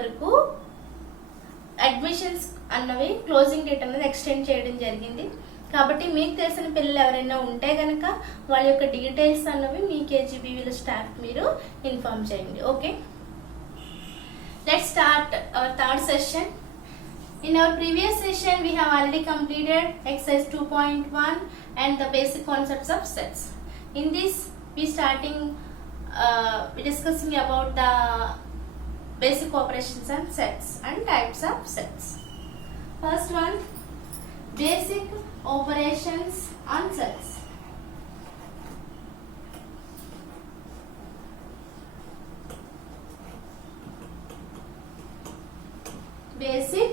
వరకు అడ్మిషన్స్ అన్నవి closing date అనేది ఎక్స్టెండ్ చేయడం జరిగింది. కాబట్టి మీకు తెలిసిన పిల్లలు ఎవరైనా ఉంటే కనుక వాళ్ళ యొక్క డీటెయిల్స్ అన్నవి మీ కేజీబీవీల స్టాఫ్ మీరు ఇన్ఫార్మ్ చేయండి. Okay, let's start our third session. In our previous session, we have already completed exercise 2.1 and the basic concepts of sets. In this, we discussing about the basic operations and sets and types of sets. First one, basic operations on sets. Basic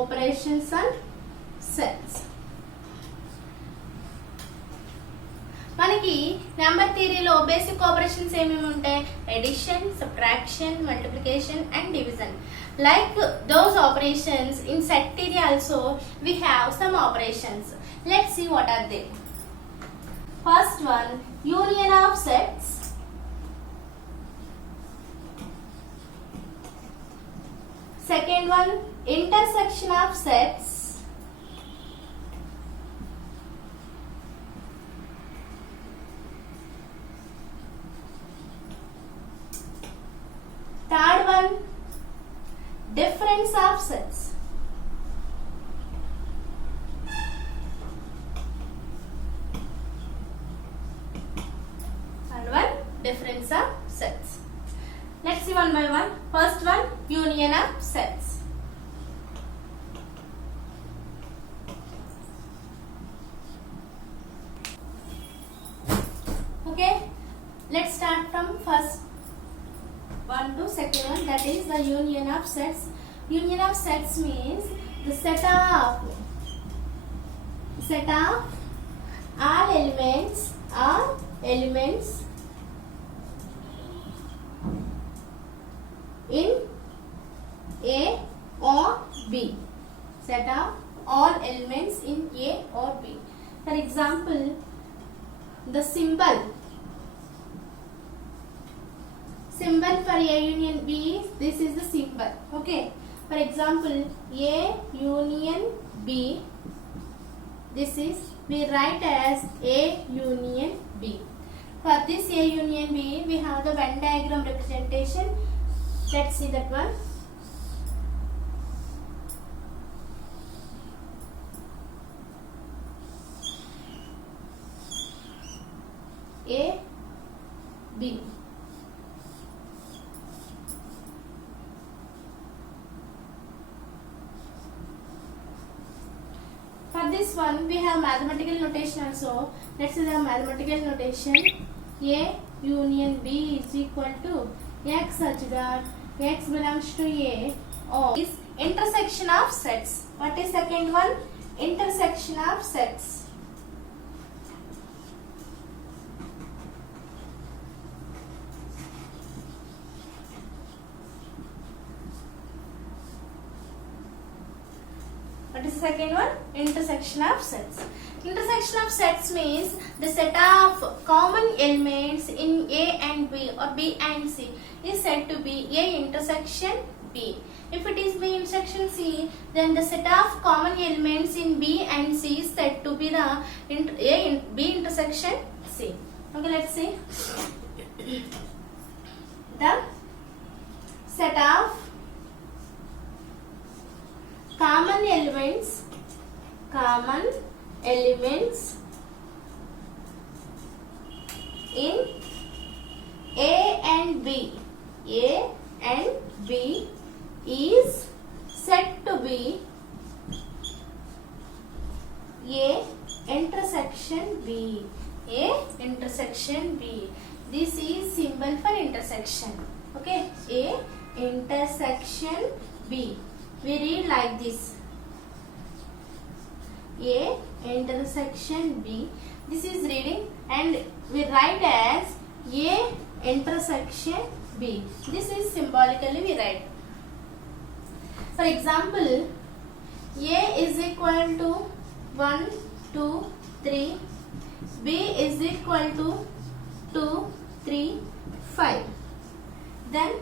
operations and sets. మనకి number థియరీలో basic operations ఏమేమి ఉంటాయి? Addition, subtraction, multiplication and division. Like those operations in set theory also we have some operations. Let's see what are they. First one, union of sets. Second one, intersection of sets. Third one, difference of sets. And one, difference of sets. Let's see one by one. First one, union of sets. Okay, let's start from first one to second one, that is the union of sets. Union of sets means the set of all elements in A or B. Set of all elements in A or B. For example, the symbol for A union B, this is the symbol. Okay, for example, A union B, this is we write as A union B. For this A union B, we have the Venn diagram representation. Let's see that one. A B. For this one, we have mathematical notation also. Let's see the mathematical notation. A union B is equal to X such that X belongs to A or is intersection of sets. What is second one? Intersection of sets. What is the second one? Intersection of sets. Intersection of sets means the set of common elements in A and B or B and C is said to be A intersection B. If it is B intersection C, then the set of common elements in B and C is said to be the B intersection C. Okay, let's see. The set of common elements in A and B is said to be A intersection B. A intersection B. This is symbol for intersection. Okay, A intersection B. We read like this. A intersection B. This is reading and we write as A intersection B. This is symbolically we write. For example, A is equal to 1, 2, 3. B is equal to 2, 3, 5. Then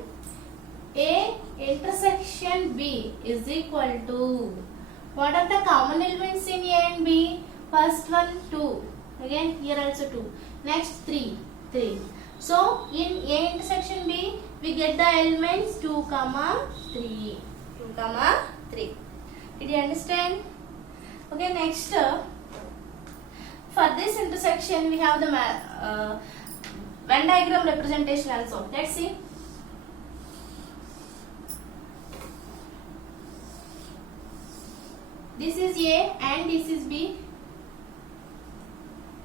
A intersection B is equal to, what are the common elements in A and B? First one 2, again here also 2, next 3. So in A intersection B we get the elements 2, 3. Did you understand? Okay, next for this intersection we have the Venn diagram representation also. Let's see. This is A and this is B.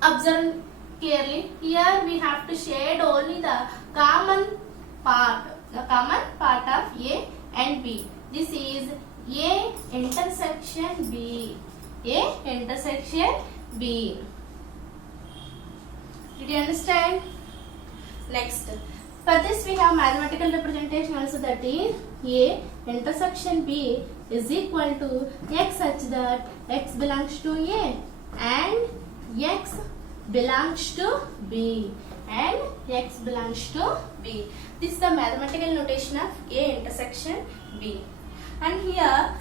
Observe clearly. Here we have to shade only the common part of A and B. This is A intersection B. A intersection B. Did you understand? Next, for this we have mathematical representation also, that is A intersection B is equal to x such that x belongs to A and x belongs to B and x belongs to B. This is the mathematical notation of A intersection B. And here,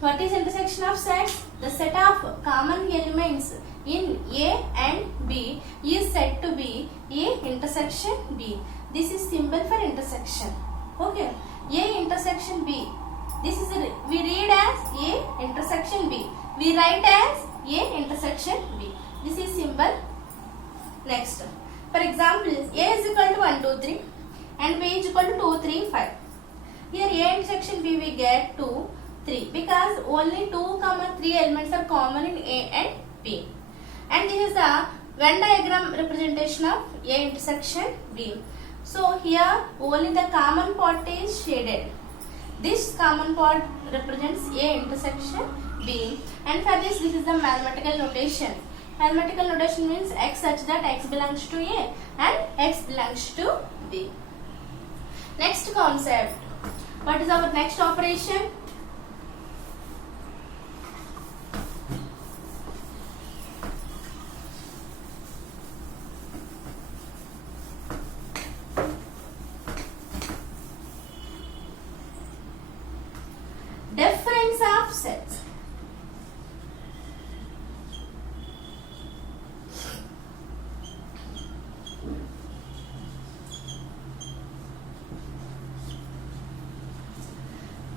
what is intersection of sets? The set of common elements in A and B is said to be A intersection B. This is symbol for intersection. Okay, A intersection B. This is we read as A intersection B. We write as A intersection B. This is symbol. Next, for example, A is equal to 1, 2, 3 and B is equal to 2, 3, 5. Here A intersection B we get 2, 3 because only 2, 3 elements are common in A and B. And this is the Venn diagram representation of A intersection B. So here only the common part is shaded. This common part represents A intersection B, and for this is the mathematical notation. Mathematical notation means x such that x belongs to A and x belongs to B. Next concept. What is our next operation? Difference of sets.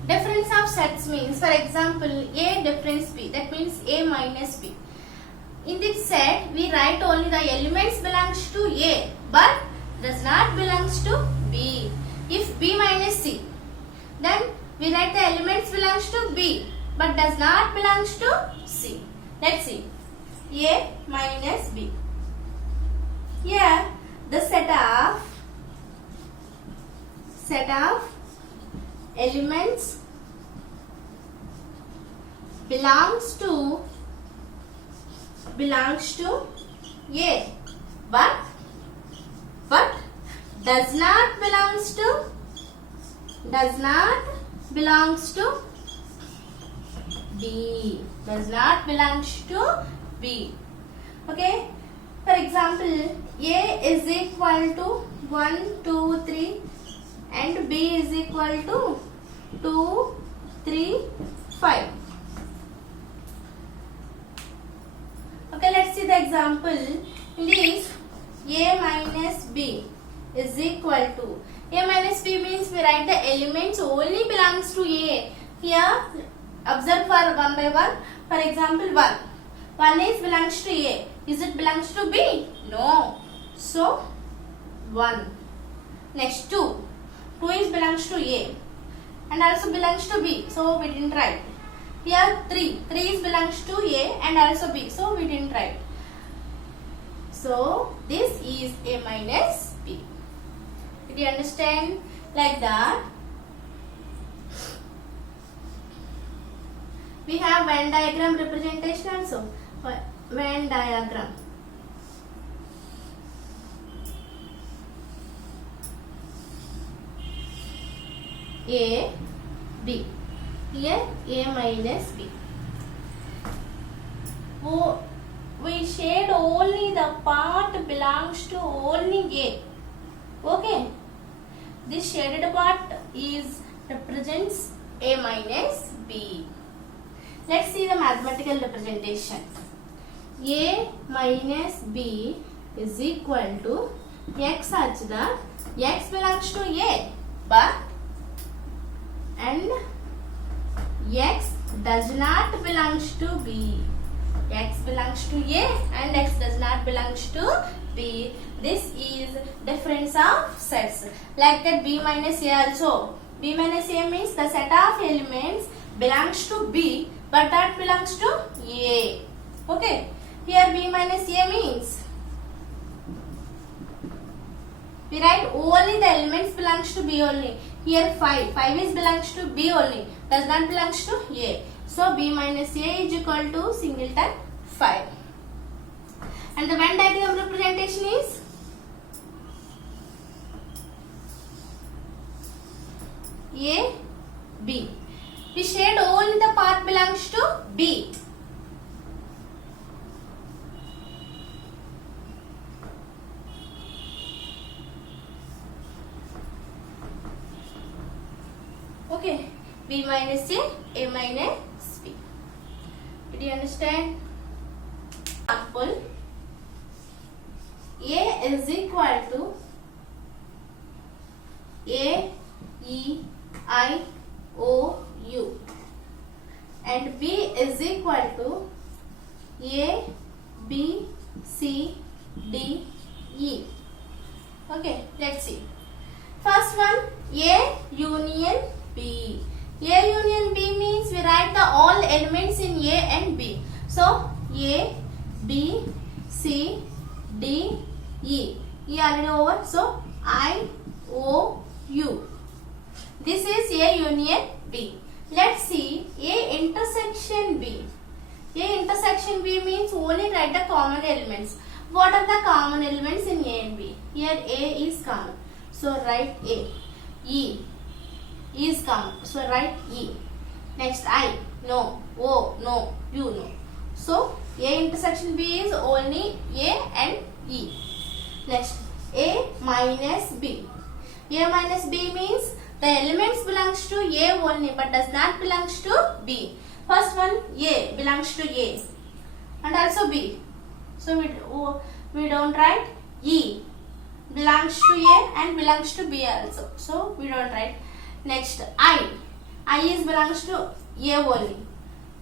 Difference of sets means, for example, A difference B, that means A minus B. In this set, we write only the elements belongs to A but does not belongs to B. If B minus C, then we write the elements belongs to B but does not belongs to C. Let's see. A minus B. Here the set of elements belongs to A but does not belongs to B. Does not belongs to B. Okay. For example, A is equal to 1, 2, 3 and B is equal to 2, 3, 5. Okay, let's see the example. In this, A minus B is equal to, A minus B means we write the elements only belongs to A. Here, observe for one by one. For example, 1. 1 is belongs to A. Is it belongs to B? No. So, 1. Next 2. 2 is belongs to A and also belongs to B. So, we didn't write. Here 3. 3 is belongs to A and also B. So, we didn't write. So, this is A minus B. Did you understand? Like that. We have Venn diagram representation also. Venn diagram. A, B. Here A minus B. Oh, we shade only the part belongs to only A. Okay. This shaded part is represents A minus B. Let's see the mathematical representation. A minus B is equal to x such that x belongs to A, but and x does not belongs to B. X belongs to A and x does not belongs to B. This is difference of sets. Like that B minus A also. B minus A means the set of elements belongs to B but that belongs to A. Okay. Here B minus A means we write only the elements belongs to B only. Here 5. 5 is belongs to B only. Does not belongs to A. So B minus A is equal to singleton 5. And the Venn diagram representation is A, B. We shade only the part belongs to B. Okay, B minus A minus B. Did you understand? Example, A is equal to A, E, I, O, U and B is equal to A, B, C, D, E. Okay, let's see. First one, A union B. A union B means we write the all elements in A and B. So A, B, C, D, E. E already over. So I, O, U. This is A union B. Let's see A intersection B. A intersection B means only write the common elements. What are the common elements in A and B? Here A is common. So write A. E is common. So write E. Next I. No. O. No. U. No. So A intersection B is only A and E. Next A minus B. A minus B means the elements belongs to A only but does not belongs to B. First one A belongs to A and also B. So we don't write E belongs to A and belongs to B also. So we don't write. Next I is belongs to A only.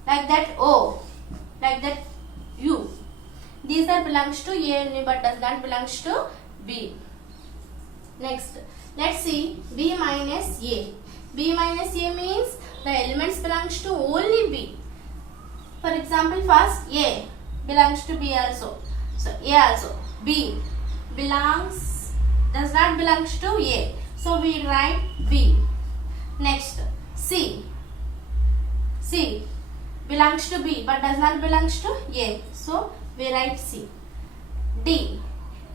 Like that O. Like that U. These are belongs to A only but does not belongs to B. Next, let's see B minus A. B minus A means the elements belongs to only B. For example, first A belongs to B also. So A also. B does not belongs to A. So we write B. Next C belongs to B but does not belongs to A. So we write C. D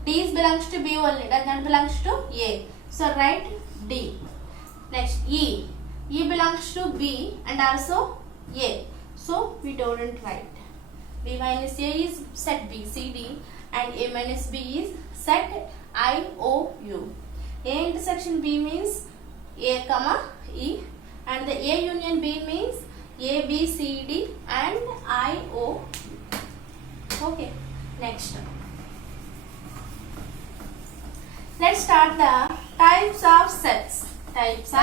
is belongs to B only, does not belongs to A. So write D. Next E belongs to B and also A. So we don't write. B minus A is set B, C, D and A minus B is set I, O, U. A intersection B means A, E and the A union B means A, B, C, D and I, O, U. Okay, next. Let's start the types of sets. Types of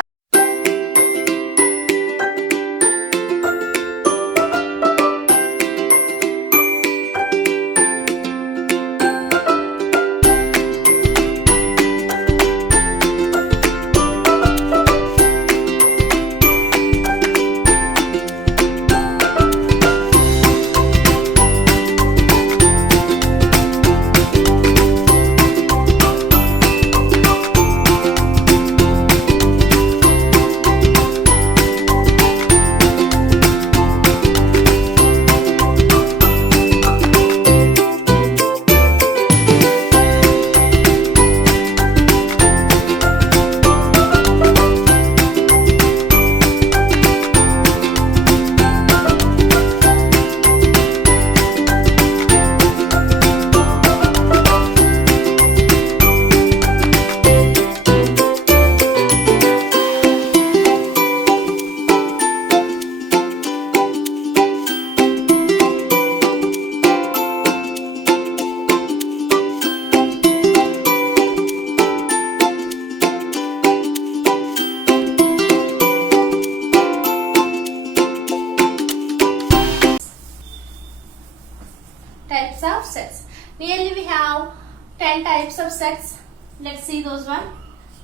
of sets. Nearly we have 10 types of sets. Let's see those one.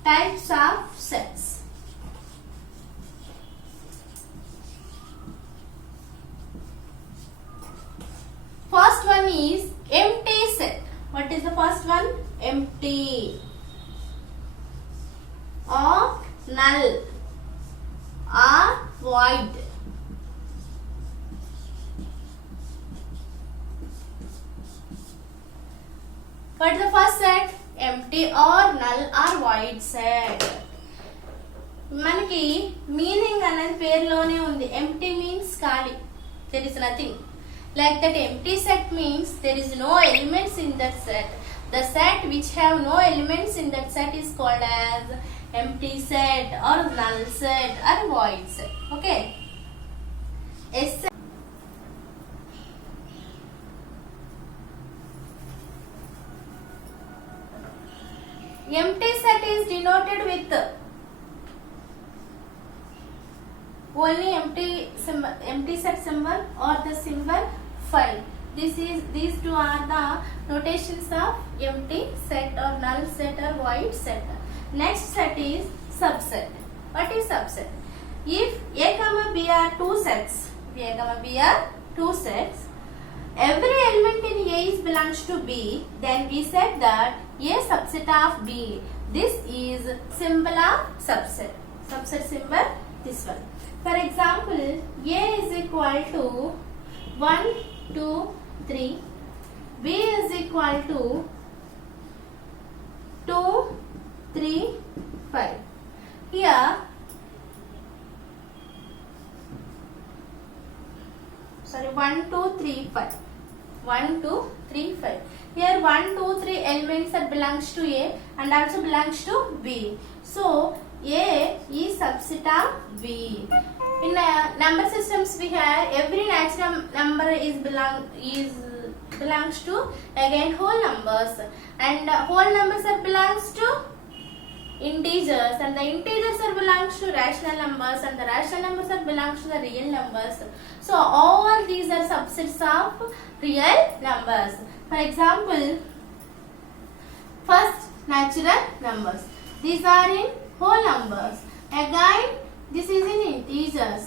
Types of sets. First one is empty set. What is the first one? Empty or null or void. What is the first set? Empty or null or void set. మనకి meaning అనేది పేరులోనే ఉంది. Empty means ఖాళీ. There is nothing. Like that, empty set means there is no elements in that set. The set which have no elements in that set is called as empty set or null set or void set. Okay. Empty set is denoted with only empty set symbol or the symbol 5. These two are the notations of empty set or null set or void set. Next set is subset. What is subset? If A comma B are two sets, every element in A is belongs to B, then we said that A subset of B. This is symbol of subset. Subset symbol, this one. For example, A is equal to 1, 2, 3. B is equal to 2, 3, 5. Here, sorry, 1, 2, 3, 5. 1, 2, 3, 5. Here 1, 2, 3 elements that belongs to A and also belongs to B. So A is subset of B. In number systems we have every natural number belongs to again whole numbers, and whole numbers are belongs to integers, and the integers are belongs to rational numbers, and the rational numbers are belongs to the real numbers. So all these are subsets of real numbers. For example, first natural numbers. These are in whole numbers. Again, this is in integers.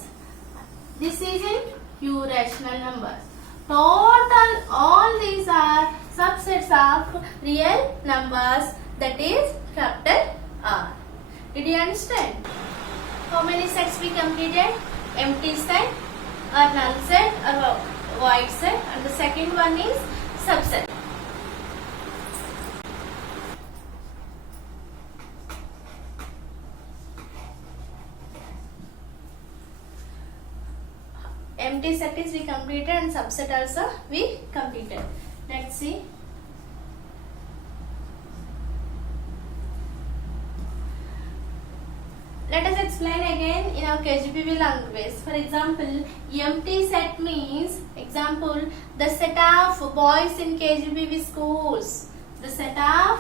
This is in pure rational numbers. Total, all these are subsets of real numbers, that is capital R. Did you understand? How many sets we completed? Empty set or null set or void set, and the second one is subset. Empty set is we completed and subset also we completed. Let's see. Let us explain again in our KGBV language. For example, empty set means, example, the set of boys in KGBV schools. The set of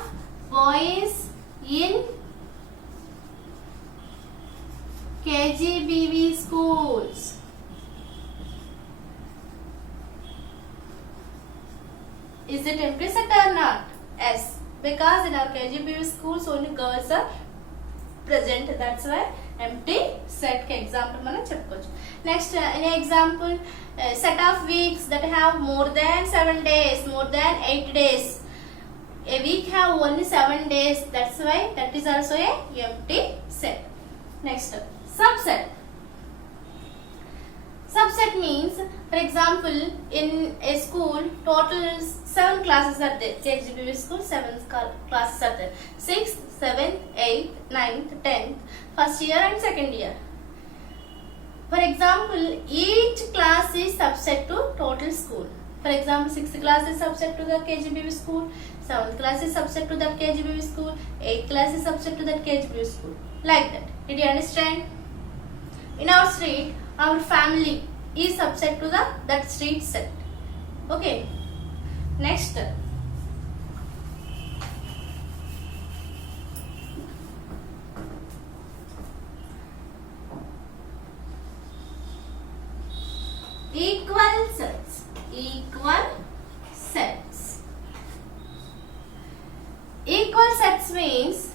boys in KGBV schools. Is it empty set or not? Yes, because in our KGBV schools only girls are present. That's why empty set ke example మనం చెప్పుకోవచ్చు. Next, an example, set of weeks that have more than 7 days, more than 8 days. A week have only 7 days. That's why that is also a empty set. Next, subset. Subset means, for example, in a school, total 7 classes are there. KGBV school, 7 classes are there. 6th, 7th, 8th, 9th, 10th, first year and second year. For example, each class is subset to total school. For example, 6th class is subset to the KGBV school, 7th class is subset to that KGBV school, 8th class is subset to that KGBV school. Like that. Did you understand? In our street, our family is subset to that street set. Okay. Next. Equal sets. Equal sets. equal sets means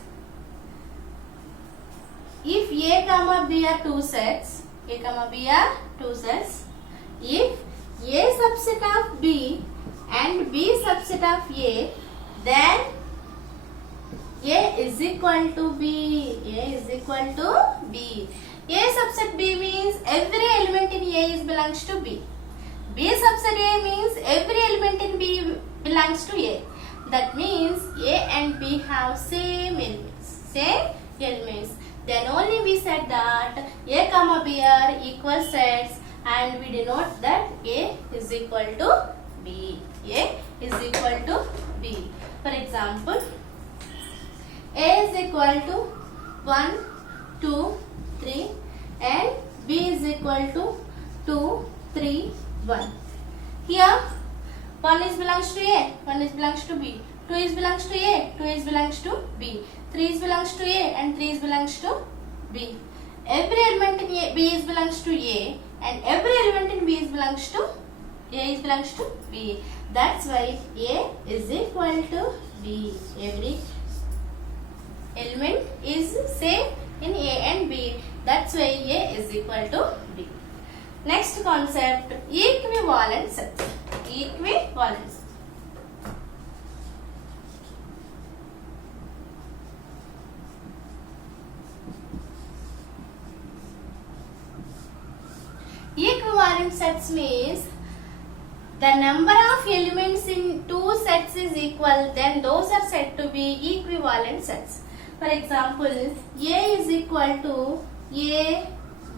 if A comma B are two sets, A comma B are two sets, if A subset of B and B subset of A, then A is equal to B. A is equal to B. A subset B means every element in A is belongs to B. B subset A means every element in B belongs to A. That means A and B have same elements. Same elements. Then only we said that A comma B are equal sets, and we denote that A is equal to B. A is equal to B. For example, A is equal to 1, 2, 3 and B is equal to 2, 3, 1. Here 1 is belongs to A, 1 is belongs to B, 2 is belongs to A, 2 is belongs to B, 3 is belongs to A and 3 is belongs to B. Every element in A, B is belongs to A, and every element in B is belongs to A is belongs to B. That's why A is equal to B. Every element is same in A and B. That's why A is equal to B. Next concept, equivalent sets. Equivalent sets. Equivalent sets means the number of elements in two sets is equal, then those are said to be equivalent sets. For example, A is equal to A,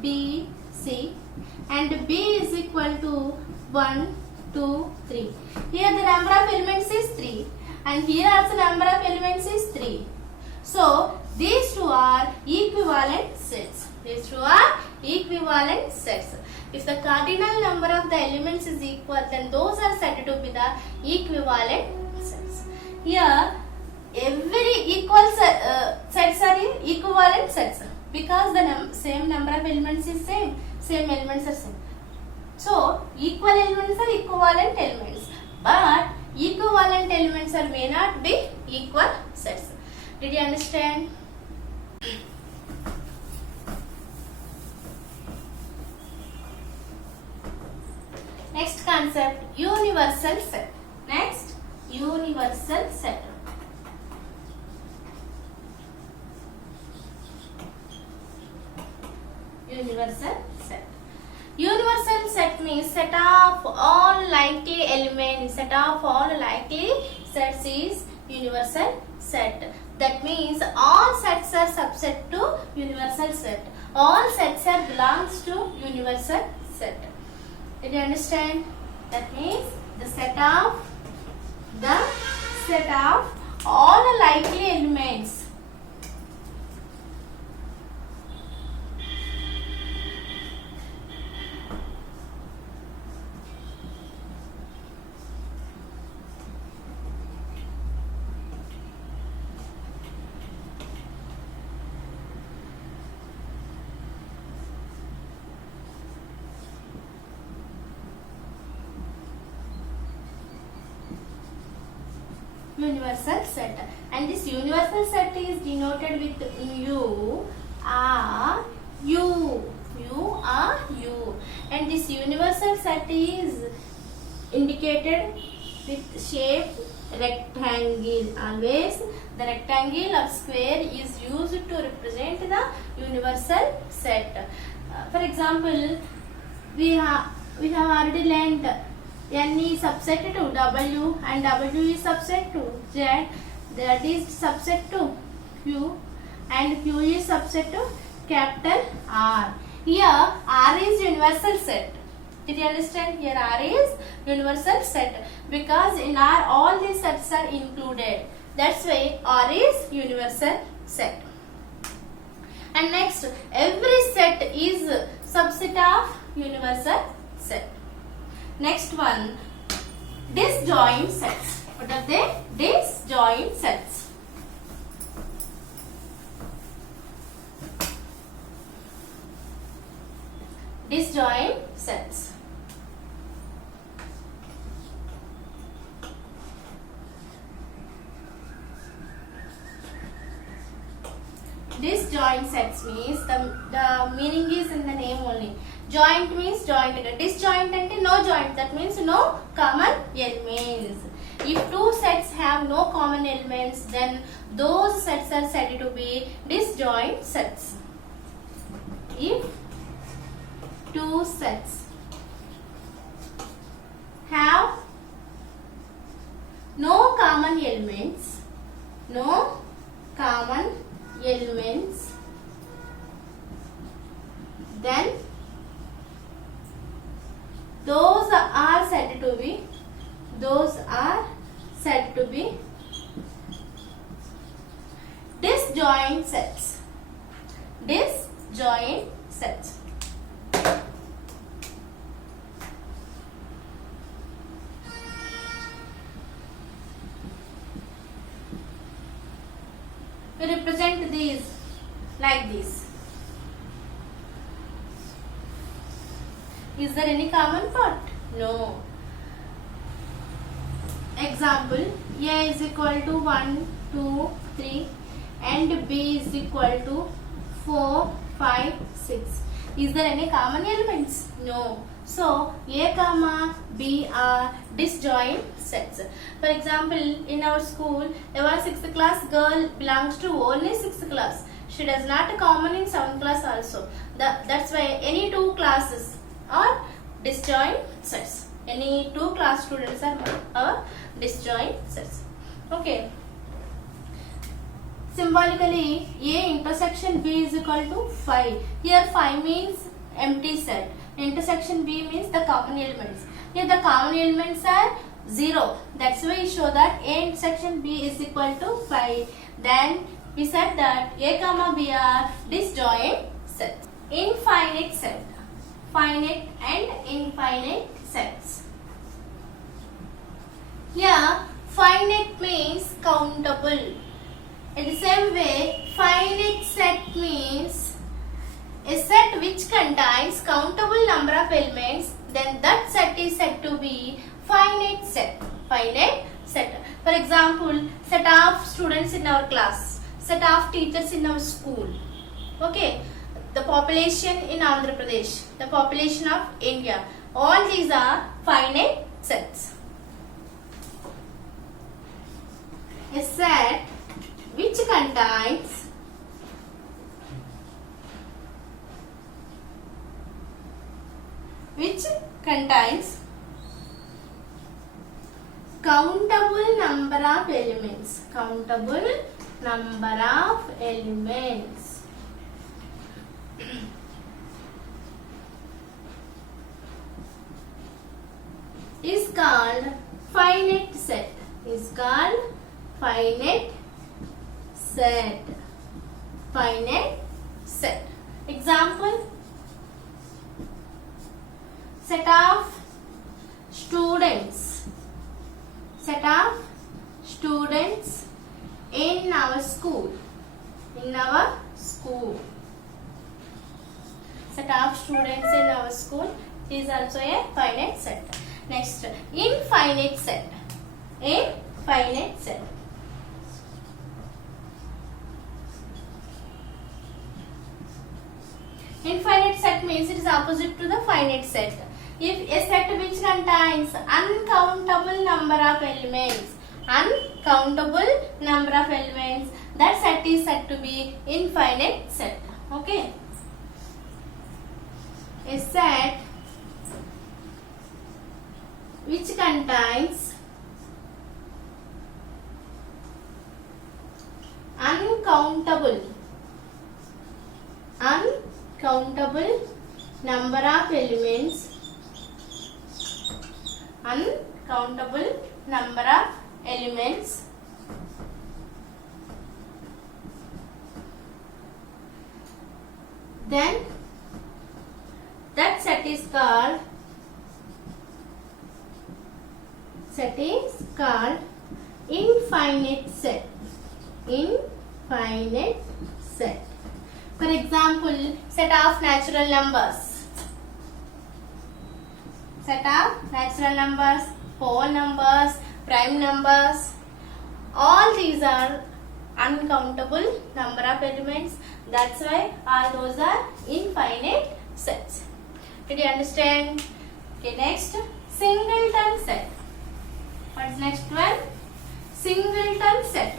B, C and B is equal to 1, 2, 3. Here the number of elements is 3 and here also number of elements is 3. So these two are equivalent sets. These two are equivalent sets. If the cardinal number of the elements is equal, then those are said to be the equivalent sets. Here every equal sets are equivalent sets because the same number of elements is same elements are same. So equal elements are equivalent elements, but equivalent elements are may not be equal sets. Did you understand? Next concept, universal set. Next, universal set. Universal set. Universal set means set of all likely elements. Set of all likely sets is universal set. That means all sets are subset to universal set. All sets are belongs to universal set. Did you understand? That means the set of all likely elements. Universal set, and this universal set is denoted with U, R, U, U, R, U, and this universal set is indicated with shape rectangle. Always the rectangle or square is used to represent the universal set. For example, we have already learned N is subset to W and W is subset to Z, that is subset to Q and Q is subset to capital R. Here R is universal set. Did you understand? Here R is universal set because in R all these sets are included. That's why R is universal set. And next, every set is subset of universal set. Next one, disjoint sets. What are they? Disjoint sets. Disjoint sets. Disjoint sets means the meaning is in the name only. Joint means joint. Disjoint ante no joint. That means no common elements. If two sets have no common elements, then those sets are said to be disjoint sets. If two sets have no common elements, then those are said to be disjoint sets. We represent these like this. Is there any common part? No. Example, A is equal to 1, 2, 3 and B is equal to 4, 5, 6. Is there any common elements? No. So, A comma B are disjoint sets. For example, in our school, our 6th class girl belongs to only 6th class. She does not common in 7th class also. That's why any two classes are disjoint sets. Any two class students are disjoint sets. Okay. Symbolically, A intersection B is equal to 5. Here 5 means empty set. Intersection B means the common elements. Here the common elements are 0. That's why we show that A intersection B is equal to 5. Then we said that A comma B are disjoint sets. Infinite set. Finite and infinite sets. Here finite means countable. In the same way, finite set means a set which contains countable number of elements, then that set is said to be finite set. For example, set of students in our class, set of teachers in our school. Okay, the population in Andhra Pradesh, the population of India. All these are finite sets. A set which contains countable number of elements. Is called finite set. Finite set. Example, set of students in our school. Set of students in our school is also a finite set. Next, infinite set. Infinite set means it is opposite to the finite set. If a set which contains uncountable number of elements, that set is said to be infinite set. Okay. A set which contains uncountable number of elements, then that set is called infinite set. For example, set of natural numbers, whole numbers, prime numbers, all these are uncountable number of elements. That's why all those are infinite sets. Did you understand? Okay, next, singleton set. What's next one? Singleton set.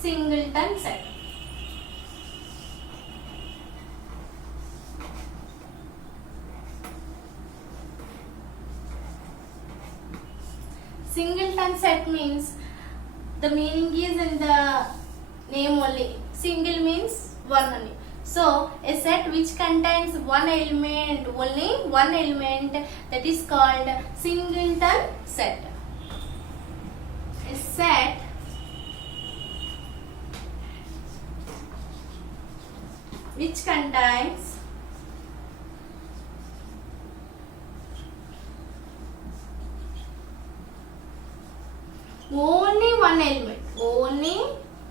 Singleton set. Singleton set means the meaning is in the name only. Single means one only. So a set which contains one element, only one element, that is called singleton set. A set which contains only one element, only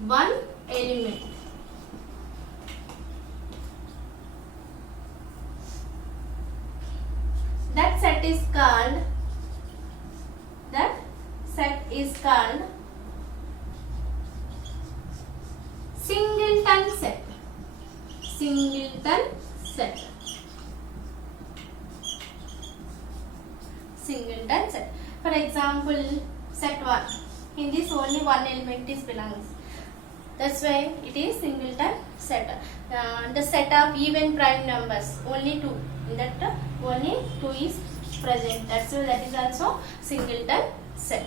one element. That set is called singleton set. Singleton set. Singleton set. For example, set 1. In this only one element is belongs. That's why it is singleton set. The set of even prime numbers, only 2. In that only 2 is present. That's why that is also singleton set.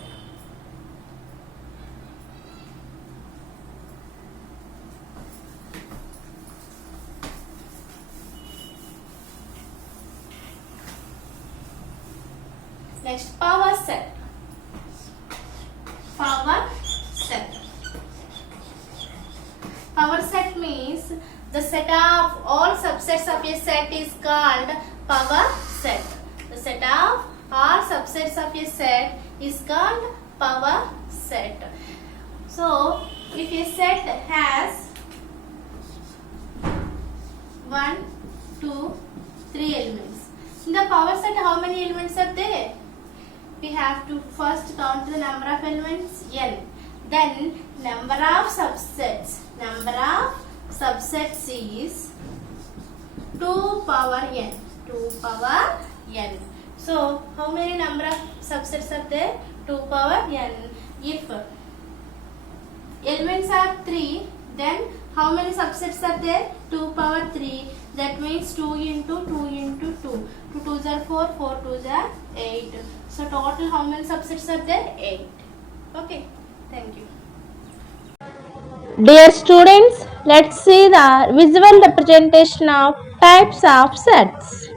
Next, power set. Power set. Power set means the set of all subsets of a set is called power set. The set of all subsets of a set is called power set. So, if a set has 1, 2, 3 elements, in the power set how many elements are there? We have to first count the number of elements, n. Then number of subsets. Number of subsets is 2 power n. 2 power n. So how many number of subsets are there? 2 power n. If elements are 3, then how many subsets are there? 2 power 3. That means 2 into 2 into 2. 2 2s are 4, 4 2s are 8. So total how many subsets are there? 8. Okay. Thank you. Dear students, let's see the visual representation of types of sets.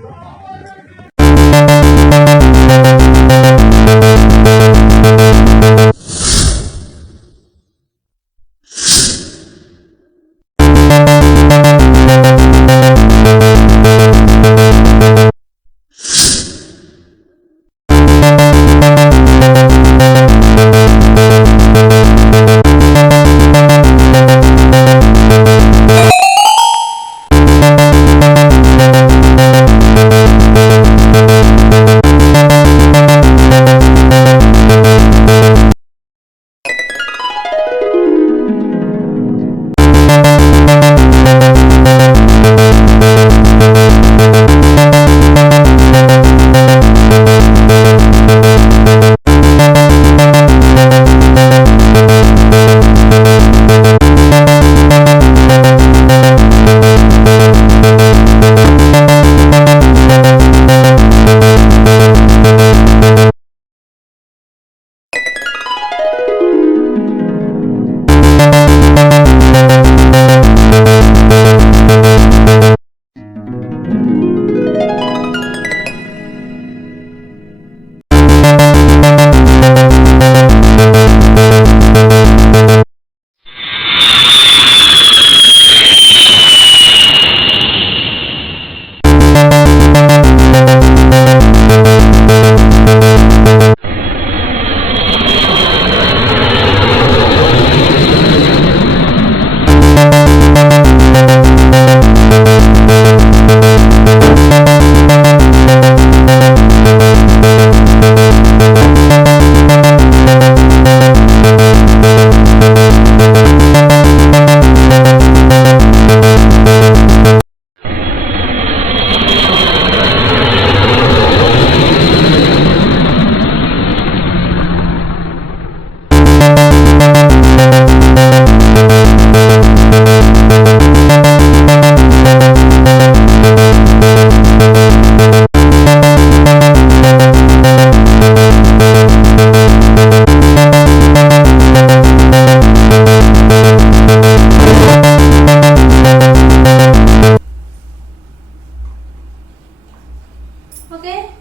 Okay.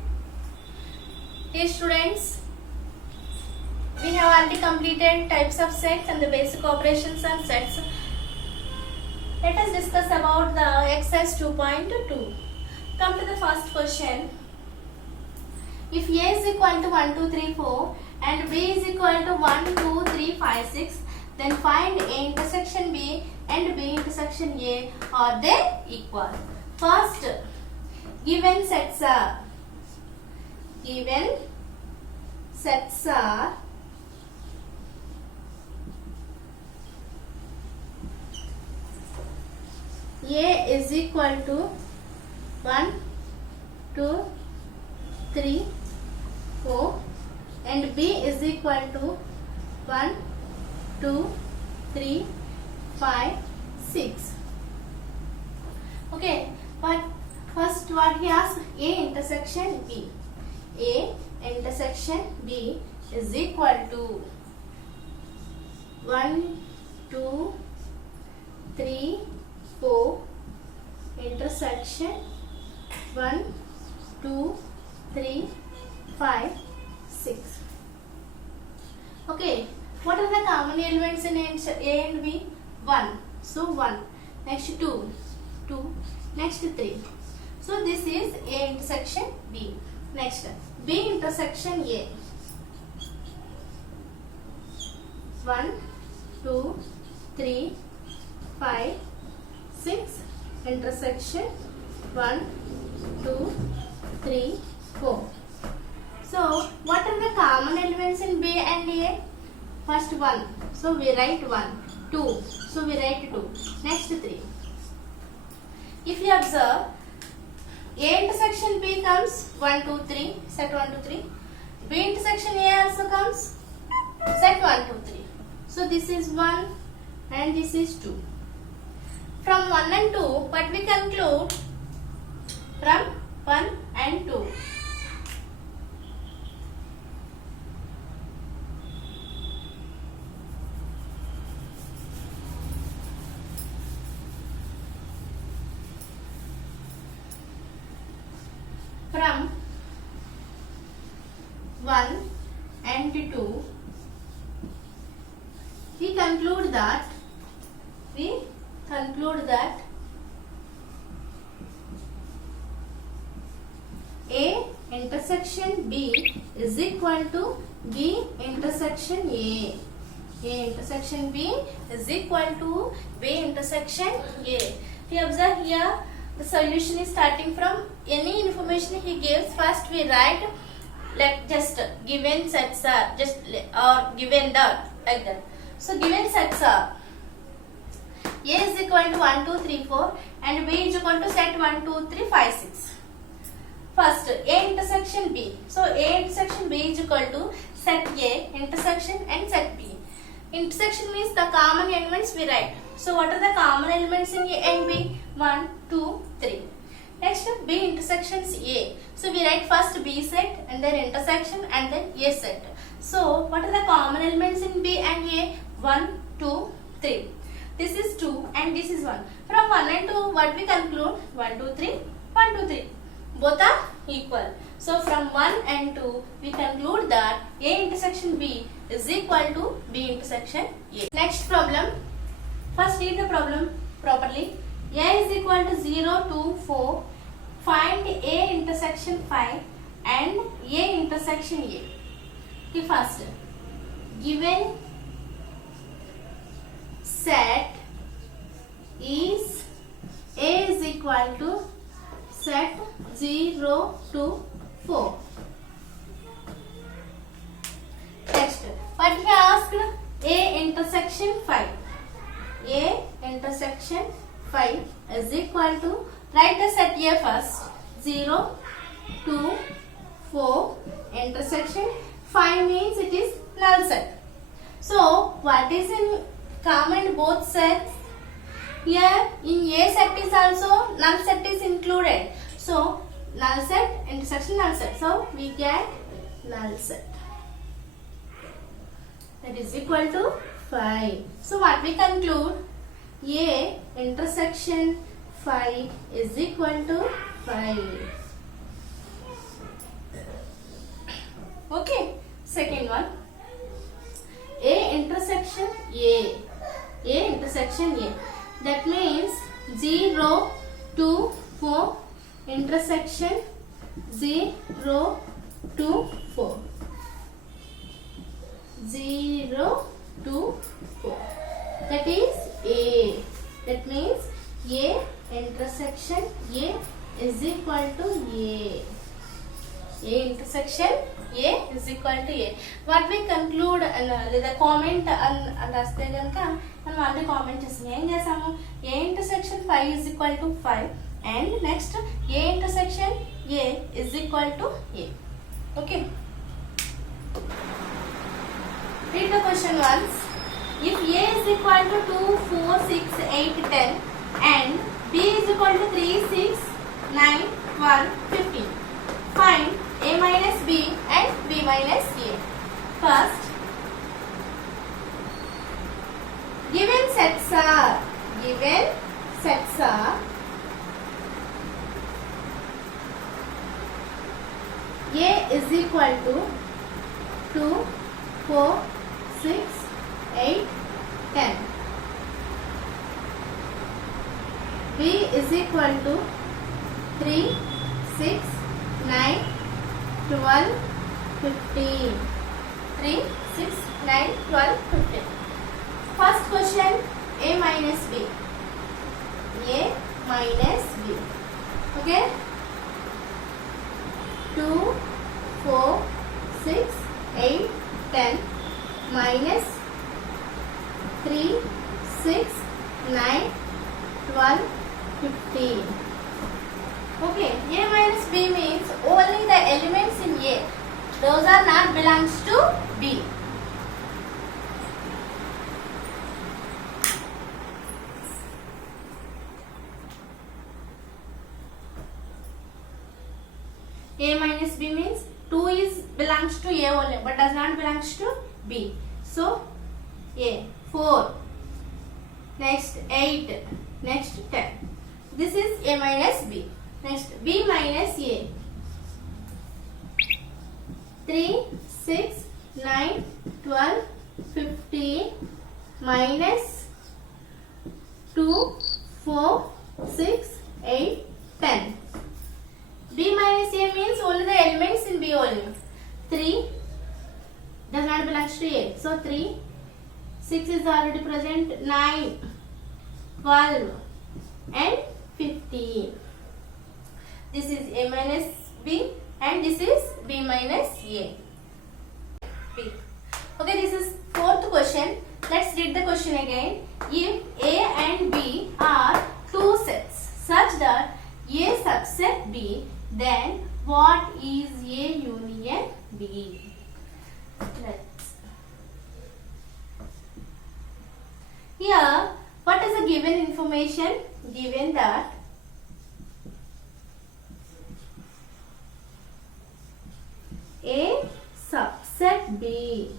Dear students, we have already completed types of sets and the basic operations on sets. Let us discuss about the exercise 2.2. Come to the first question. If A is equal to 1, 2, 3, 4 and B is equal to 1, 2, 3, 5, 6, then find A intersection B and B intersection A, are they equal? First, given sets are A is equal to 1, 2, 3, 4 and B is equal to 1, 2, 3, 5, 6. Okay, but first what he asked, A intersection B. A intersection B is equal to 1, 2, 3, 4 intersection 1, 2, 3, 5, 6. Okay, what are the common elements in A and B? 1. So 1. Next 2. 2. Next 3. So this is A intersection B. Next B intersection A. 1, 2, 3, 5, 6 intersection 1, 2, 3, 4. So what are the common elements in B and A? First 1. So we write 1. 2. So we write 2. Next 3. If you observe, A intersection B comes 1, 2, 3. Set 1, 2, 3. B intersection A also comes set 1, 2, 3. So this is 1 and this is 2. From 1 and 2, what we conclude? From 1 and 2. From 1 and 2, we conclude that A intersection B is equal to B intersection A. A intersection B is equal to B intersection A. You observe here, the solution is starting from any information he gives. First we write like just given sets are just or given that like that. So given sets are A is equal to 1, 2, 3, 4 and B is equal to set 1, 2, 3, 5, 6. First A intersection B. So A intersection B is equal to set A intersection and set B. Intersection means the common elements we write. So what are the common elements in A and B? 1, 2, 3. Next B intersections A. So we write first B set and then intersection and then A set. So what are the common elements in B and A? 1, 2, 3. This is 2 and this is 1. From 1 and 2 what we conclude? 1, 2, 3, 1, 2, 3. Both are equal. So from 1 and 2 we conclude that A intersection B is equal to B intersection A. Next problem. First read the problem properly. A is equal to 0, 2, 4. Find A intersection 5 and A intersection A. Okay, first. Given set is A is equal to set 0 to 4. Next, what he asked? A intersection 5. A intersection 5 is equal to, write the set A first. 0, 2, 4 intersection 5 means it is null set. So what is in common both sets? Here in A set is also null set is included. So null set intersection null set. So we get null set. That is equal to 5. So what we conclude? A intersection 5 is equal to 5. 0 to 4. 0 to 4. That is A. That means A intersection A is equal to A. A intersection A is equal to A. What we conclude లేదా comment అని రాస్తే కనుక మనం already comment చేస్తాం. ఏం చేసాము? A intersection 5 is equal to 5 and next A intersection A is equal to A. Okay. Read the question once. If A is equal to 2, 4, 6, 8, 10 and B is equal to 3, 6, 9, 12, 15. Find A minus B and B minus A. First, given sets are A is equal to 2, 4, 6, 8, 10. B is equal to 3, 6, 9, 12, 15. 3, 6, 9, 12, 15. First question, A minus B. A minus B. Okay? 2, 4, 6, 8, 10 minus 3, 6, 9, 12, 15. Okay, A minus B means only the elements in A. Those are not belongs to B. A minus B means 2 is belongs to A only but does not belongs to B. So A 4, next 8, next 10. This is A minus B. Next B minus A 3, 6, 9, 12, 15 minus 2, 4, 6, 8, 10. B minus A means only the elements in B only. 3 does not belongs to A. So 3, 6 is already present, 9, 12 and 15. This is A minus B and this is B minus A. B. Okay, this is fourth question. Let's read the question again. If A and B are two sets such that A subset B, then what is A union B? Let's. Here, what is the given information? Given that A subset B.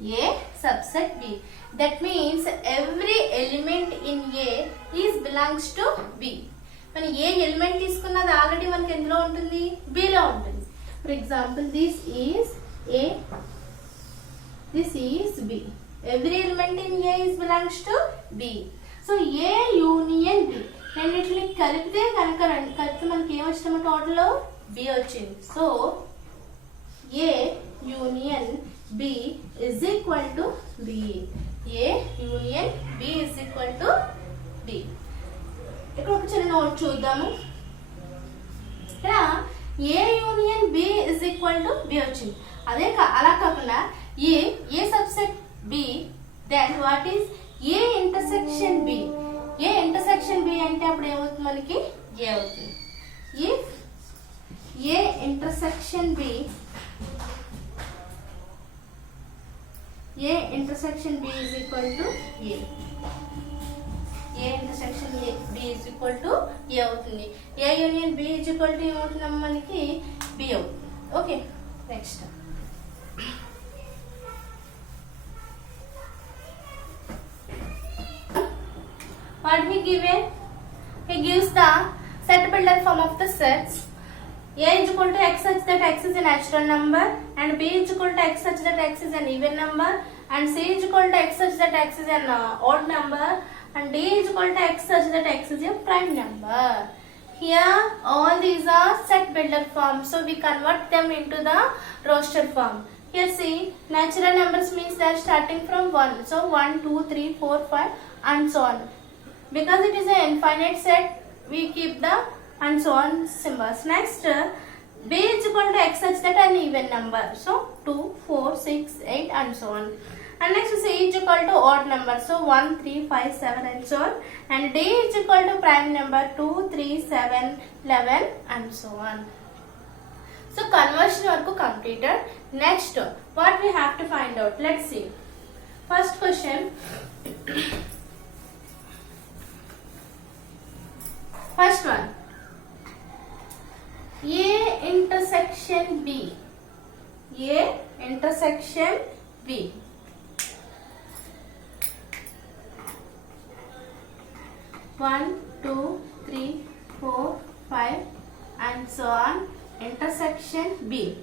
A subset B. That means every element in A is belongs to B. మనం ఏ element తీసుకున్నది already మనకి ఎందులో ఉంటుంది? Below ఉంటుంది. For example this is A, this is B. Every element in A is belongs to B. So A union B రెండింటిని కలిపితే కనుక కలిపితే మనకి ఏమొచ్చిందో టోటల్ బి వచ్చింది. So A union B is equal to B. A union B is equal to B. ఇక్కడ ఒక చిన్న నోట్ చూద్దాము. ఇక్కడ A union B is equal to B వచ్చింది. అదే అలా కాకుండా A subset B, then what is A intersection B. A intersection B అంటే అప్పుడు ఏమవుతుంది? మనకి ఏ అవుతుంది. If A intersection B, A intersection B is equal to A. A intersection B is equal to A అవుతుంది. A union B is equal to ఏమవుతుంది? మనకి B అవుతుంది. Okay, next what he given? He gives the set builder form of the sets. A is equal to x such that x is a natural number and B is equal to x such that x is an even number and C is equal to x such that x is an odd number and D is equal to x such that x is a prime number. Here all these are set builder form, so we convert them into the roster form. Here see, natural numbers means they are starting from 1. So 1, 2, 3, 4, 5 and so on. Because it is an infinite set, we keep the and so on symbols. Next, b is equal to x such that an even number. So 2, 4, 6, 8 and so on. And next c is equal to odd number. So 1, 3, 5, 7 and so on. And d is equal to prime number 2, 3, 7, 11 and so on. So conversion work completed. Next, what we have to find out? Let's see. First question. First one. A intersection B. A intersection B. One, 2, 3, 4, 5 and so on. Intersection B.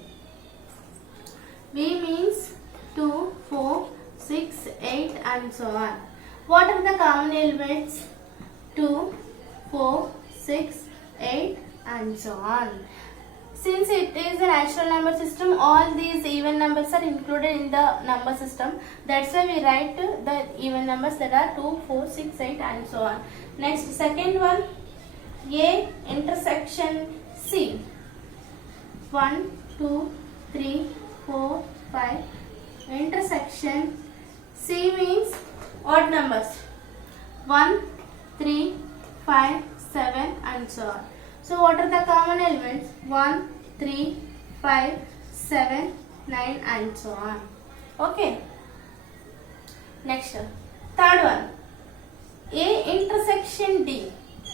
B means 2, 4, 6, 8 and so on. What are the common elements? 2, 4, 6, 8 and so on. Since it is a natural number system, all these even numbers are included in the number system. That's why we write the even numbers that are 2, 4, 6, 8 and so on. Next, second one, A intersection C. 1, 2, 3, 4, 5. Intersection C means odd numbers. 1, 3, 5, 7 and so on. So what are the common elements? 1, 3, 5, 7, 9 and so on. Okay. Next, third one. A intersection D.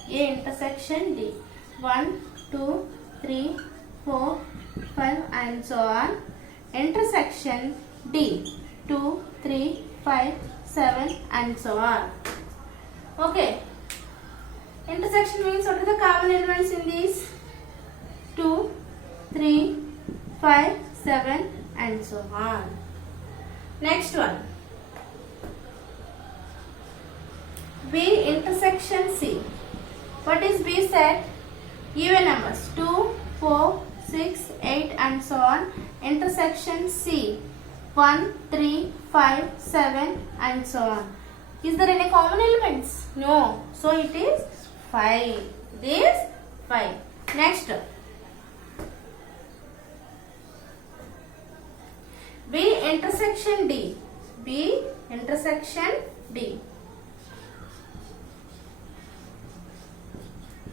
A intersection D. 1, 2, 3, 4, 5 and so on. Intersection D. 2, 3, 5, 7 and so on. Okay. Intersection means what are the common elements in these? 2, 3, 5, 7 and so on. Next one. B intersection C. What is B set? Even numbers. 2, 4, 6, 8 and so on. Intersection C. 1, 3, 5, 7 and so on. Is there any common elements? No. So it is 5. This 5. Next. B intersection D. B intersection D.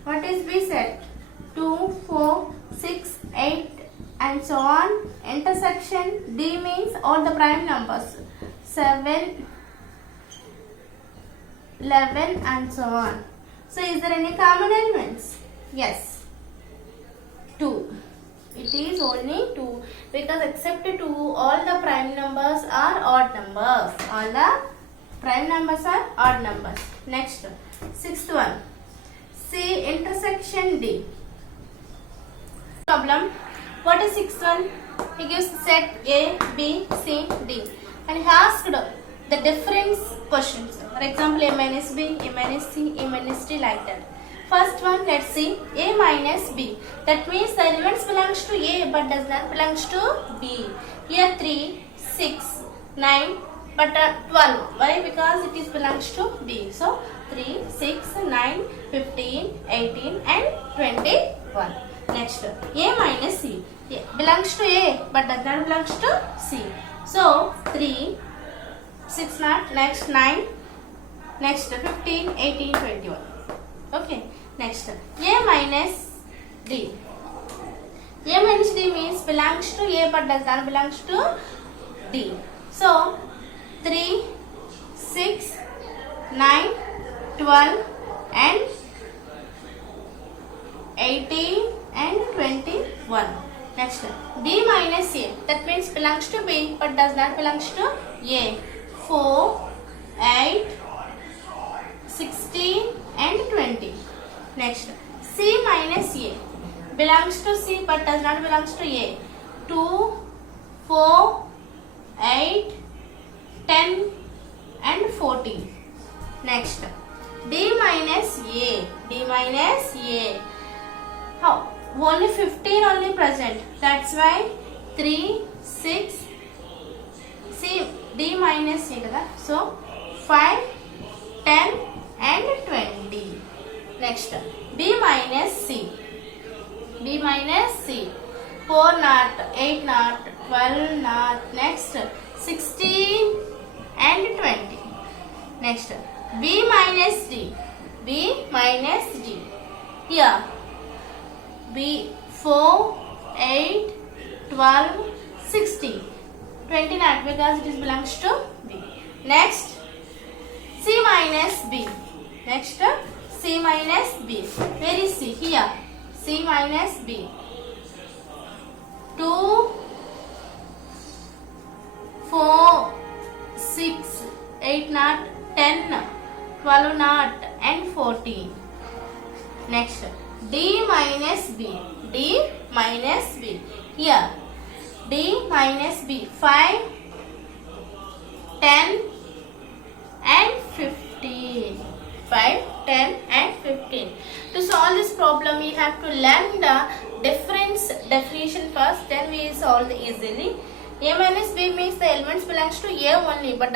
What is B set? 2, 4, 6, 8 and so on. Intersection D means all the prime numbers. 7, 11 and so on. So is there any common elements? Yes. 2. It is only 2 because except 2 all the prime numbers are odd numbers. All the prime numbers are odd numbers. Next, sixth one. C intersection D. Problem. What is sixth one? He gives set A, B, C, D and he asked the difference questions. For example, A minus B, A minus C, A minus D like that. First one, let's see. A minus B. That means the elements belongs to A but does not belongs to B. Here 3, 6, 9 but 12. Why? Because it is belongs to B. So 3, 6, 9, 15, 18 and 21. Next, A minus C. A belongs to A but does not belongs to C. So 3, 6 not, next 9, next 15, 18, 21. Okay. Next, A minus D. A minus D means belongs to A but does not belongs to D. So 3, 6, 9, 12 and 18 and 21. Next, D minus A. That means belongs to B but does not belongs to A. 4, 8, 16 and 20. Next, C minus A. Belongs to C but does not belongs to A. 2, 4, 8, 10 and 14. Next, D minus A. D minus A. How? Only 15 only present. That's why 3, 6. See, D minus C kada. So 5, 10 and 20. Next, B minus C. B minus C. 4 not, 8 not, 12 not. Next, 16 and 20. Next, B minus D. B minus D. Here, B 4, 8, 12, 16. 20 not because it is belongs to B. Next, C minus B. Next, C minus B. Where is C? Here. C minus B. 2, 4, 6, 8 not, 10, 12 not and 14. Next, D minus B. D minus B. Here, D minus B. 5, 10 and 15. 5, 10 and 15. To solve this problem, we have to learn the difference definition first, then we solve easily. A minus B means the elements belongs to A only, but